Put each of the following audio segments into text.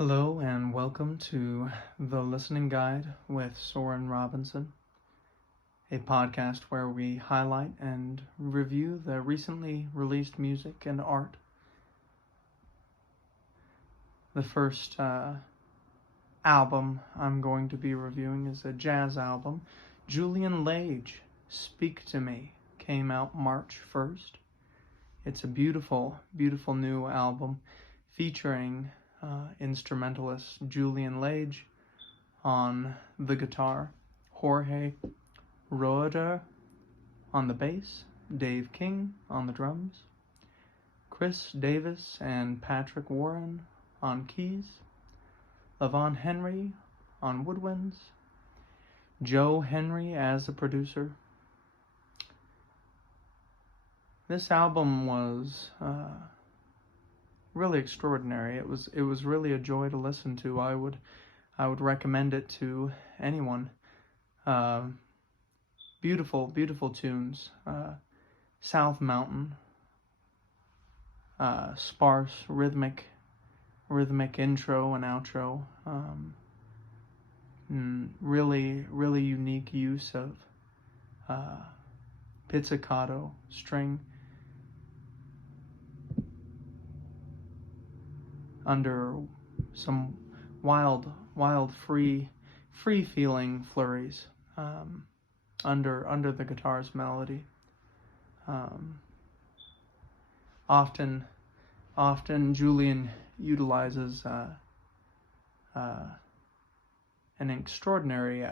Hello and welcome to The Listening Guide with Soren Robinson, a podcast where we highlight and review the recently released music and art. The first album I'm going to be reviewing is a jazz album. Julian Lage, Speak to Me, came out March 1st. It's a beautiful, beautiful new album featuring instrumentalist Julian Lage on the guitar, Jorge Roeder on the bass, Dave King on the drums, Chris Davis and Patrick Warren on keys, Levon Henry on woodwinds, Joe Henry as a producer. This album was really extraordinary. It was really a joy to listen to. I would recommend it to anyone. Beautiful tunes. South Mountain. Sparse rhythmic intro and outro. Really unique use of pizzicato string under some wild free feeling flurries under the guitar's melody. Often Julian utilizes an extraordinary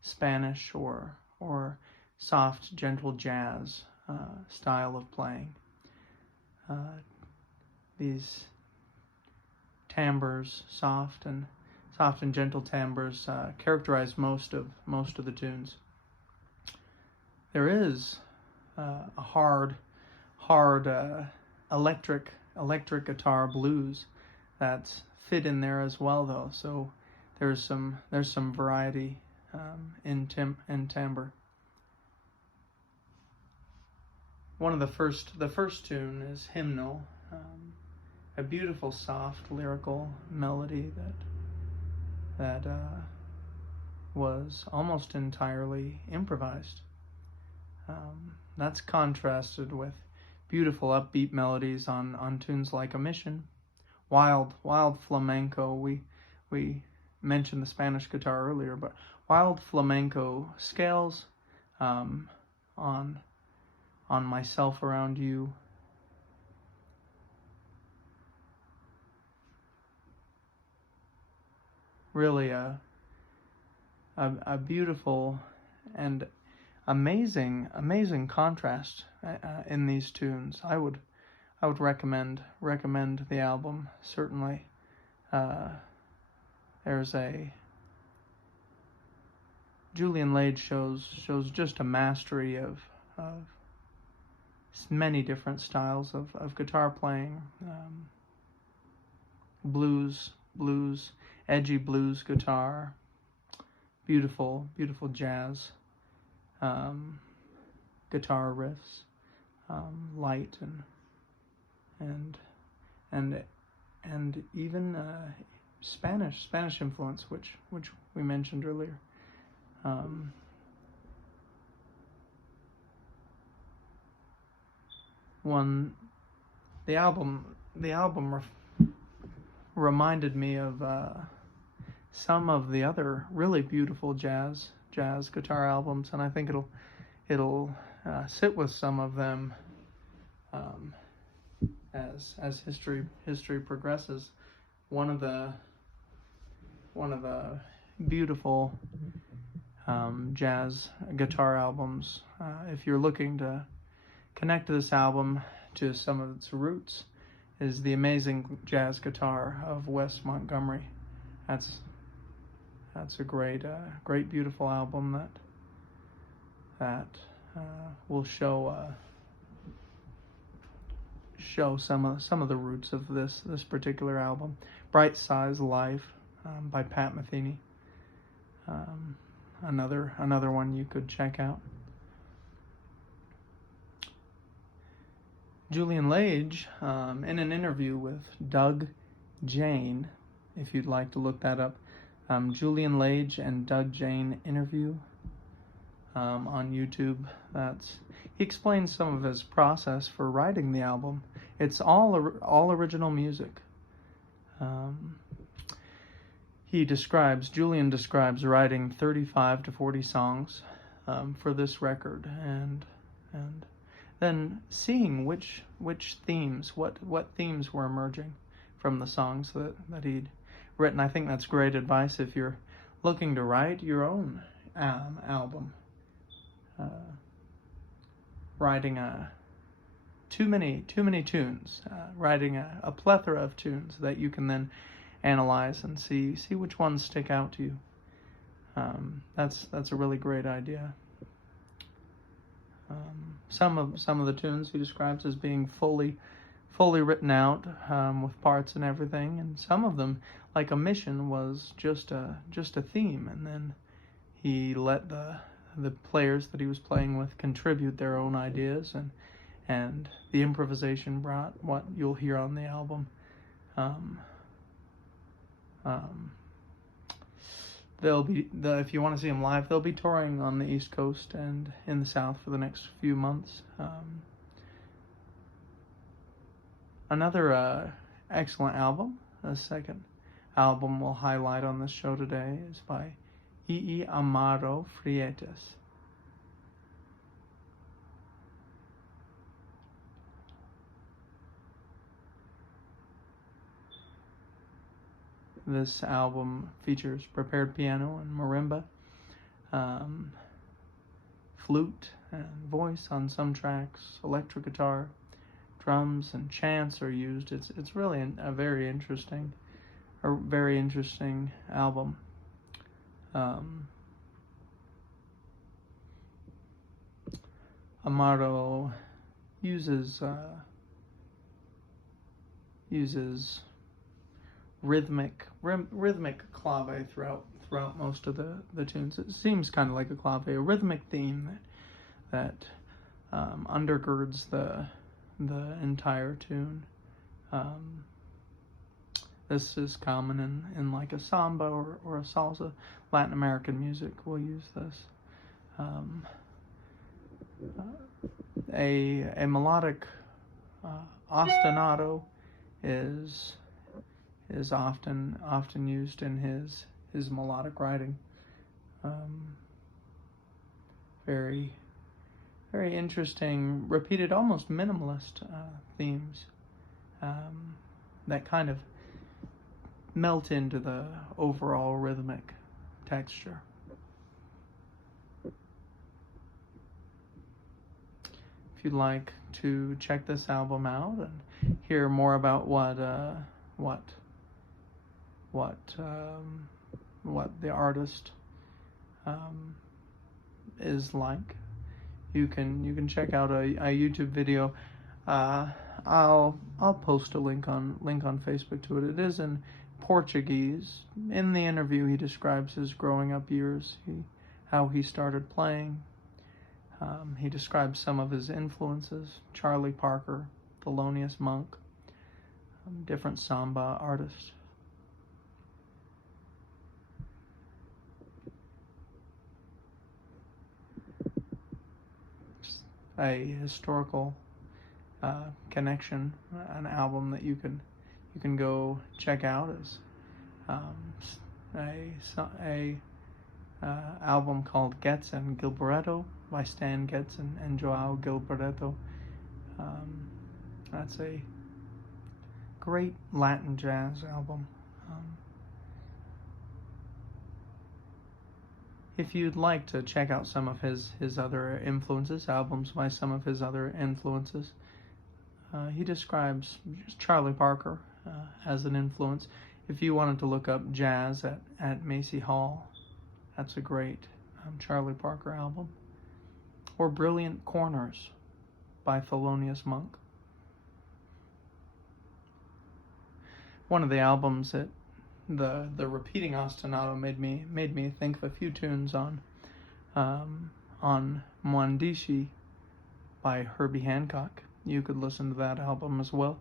Spanish or soft, gentle jazz style of playing. These timbres, soft and gentle timbres, characterize most of the tunes. There is a hard electric guitar blues that's fit in there as well, though. So there's some variety in timbre. One of the first tune is Hymnal. A beautiful, soft, lyrical melody that was almost entirely improvised. That's contrasted with beautiful, upbeat melodies on tunes like A Mission, wild flamenco. We mentioned the Spanish guitar earlier, but wild flamenco scales on Myself Around You. Really a beautiful and amazing contrast in these tunes. I would recommend the album, certainly. There's Julian Lage shows just a mastery of many different styles of guitar playing. Blues, edgy blues guitar, beautiful jazz guitar riffs, light and even Spanish influence, which we mentioned earlier. The album reminded me of some of the other really beautiful jazz guitar albums, and I think it'll sit with some of them as history progresses. One of the beautiful jazz guitar albums. If you're looking to connect this album to some of its roots, is The Amazing Jazz Guitar of Wes Montgomery. That's a great beautiful album that will show some of the roots of this particular album. Bright Size Life by Pat Metheny. Another one you could check out. Julian Lage, in an interview with Doug Jane, if you'd like to look that up. Julian Lage and Doug Jane interview on YouTube. He explains some of his process for writing the album. It's all original music. Julian describes writing 35 to 40 songs for this record, and then seeing which themes, what themes were emerging from the songs that he'd written. I think that's great advice if you're looking to write your own album. Writing too many tunes, writing a plethora of tunes that you can then analyze and see which ones stick out to you. That's a really great idea. Some of the tunes he describes as being fully written out, with parts and everything, and some of them, like A Mission, was just a theme, and then he let the players that he was playing with contribute their own ideas, and the improvisation brought what you'll hear on the album. If you want to see them live, they'll be touring on the East Coast and in the South for the next few months. Another excellent album, the second album we'll highlight on this show today, is by E. Amaro Frietes. This album features prepared piano and marimba, flute and voice on some tracks, electric guitar, drums and chants are used. It's really a very interesting album. Amaro uses rhythmic clave throughout most of the tunes. It seems kind of like a clave, a rhythmic theme that undergirds the entire tune. This is common in like a samba or a salsa. Latin American music will use this. A melodic ostinato is often used in his melodic writing. Very interesting, repeated, almost minimalist themes that kind of melt into the overall rhythmic texture. If you'd like to check this album out and hear more about what the artist is like, you can check out a YouTube video. I'll post a link on Facebook to it. It is in Portuguese. In the interview, he describes his growing up years, how he started playing. He describes some of his influences: Charlie Parker, Thelonious Monk, different samba artists. A historical connection, an album that you can go check out is a album called Getz and Gilberto by Stan Getz and Joao Gilberto. That's a great Latin jazz album. If you'd like to check out some of his other influences, albums by some of his other influences, he describes Charlie Parker as an influence. If you wanted to look up jazz at Macy Hall, that's a great Charlie Parker album. Or Brilliant Corners by Thelonious Monk. One of the albums that the repeating ostinato made me think of a few tunes on Mwandishi by Herbie Hancock. You could listen to that album as well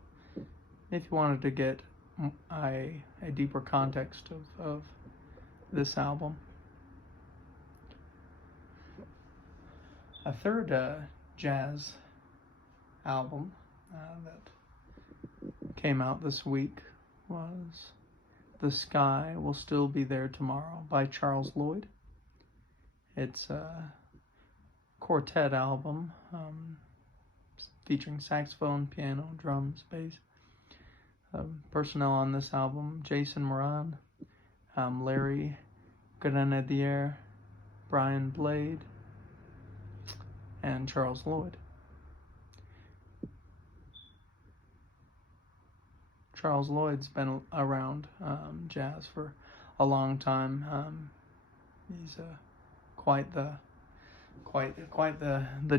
if you wanted to get a deeper context of this album. A third jazz album that came out this week was The Sky Will Still Be There Tomorrow by Charles Lloyd. It's a quartet album featuring saxophone, piano, drums, bass. Personnel on this album: Jason Moran, Larry Grenadier, Brian Blade, and Charles Lloyd. Charles Lloyd's been around jazz for a long time. He's quite the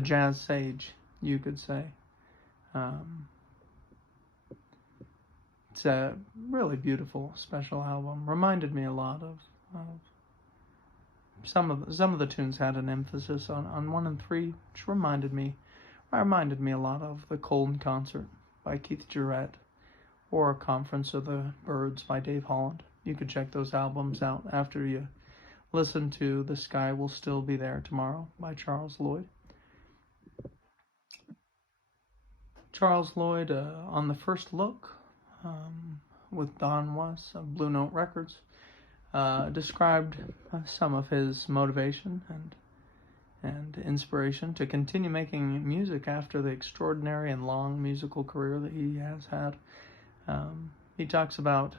jazz sage, you could say. It's a really beautiful, special album. Reminded me a lot of some of the tunes had an emphasis on 1 and 3, which reminded me a lot of the Colton Concert by Keith Jarrett or Conference of the Birds by Dave Holland. You could check those albums out after you listen to The Sky Will Still Be There Tomorrow by Charles Lloyd. Charles Lloyd, on the first look, with Don Was of Blue Note Records, described some of his motivation and inspiration to continue making music after the extraordinary and long musical career that he has had. He talks about,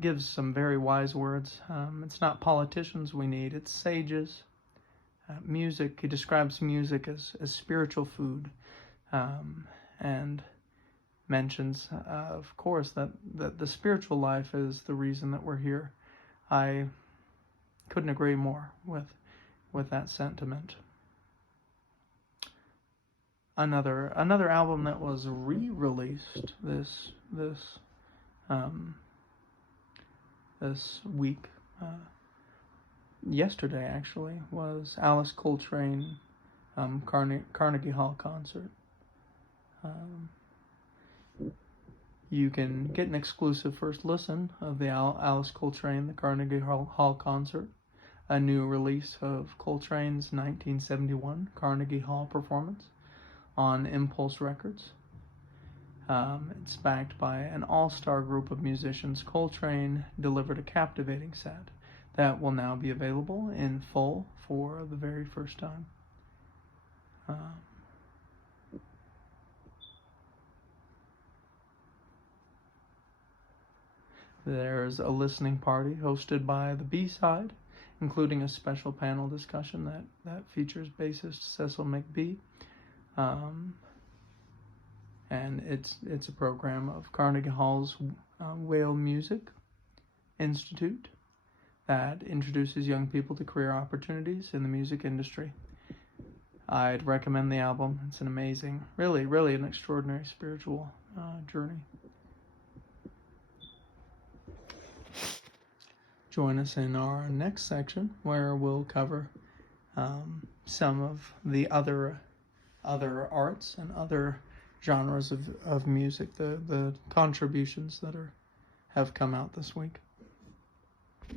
gives some very wise words. It's not politicians we need, it's sages. Music, he describes music as spiritual food, and mentions, of course, that the spiritual life is the reason that we're here. I couldn't agree more with that sentiment. Another album that was re-released this week, yesterday actually, was Alice Coltrane, Carnegie Hall concert. You can get an exclusive first listen of the Alice Coltrane, the Carnegie Hall concert, a new release of Coltrane's 1971 Carnegie Hall performance on Impulse Records. It's backed by an all-star group of musicians. Coltrane delivered a captivating set that will now be available in full for the very first time. There's a listening party hosted by the B-Side, including a special panel discussion that features bassist Cecil McBee. And it's a program of Carnegie Hall's Whale Music Institute that introduces young people to career opportunities in the music industry. I'd recommend the album. It's an amazing, really an extraordinary spiritual journey. Join us in our next section where we'll cover some of the other arts and other genres of music, the contributions that have come out this week.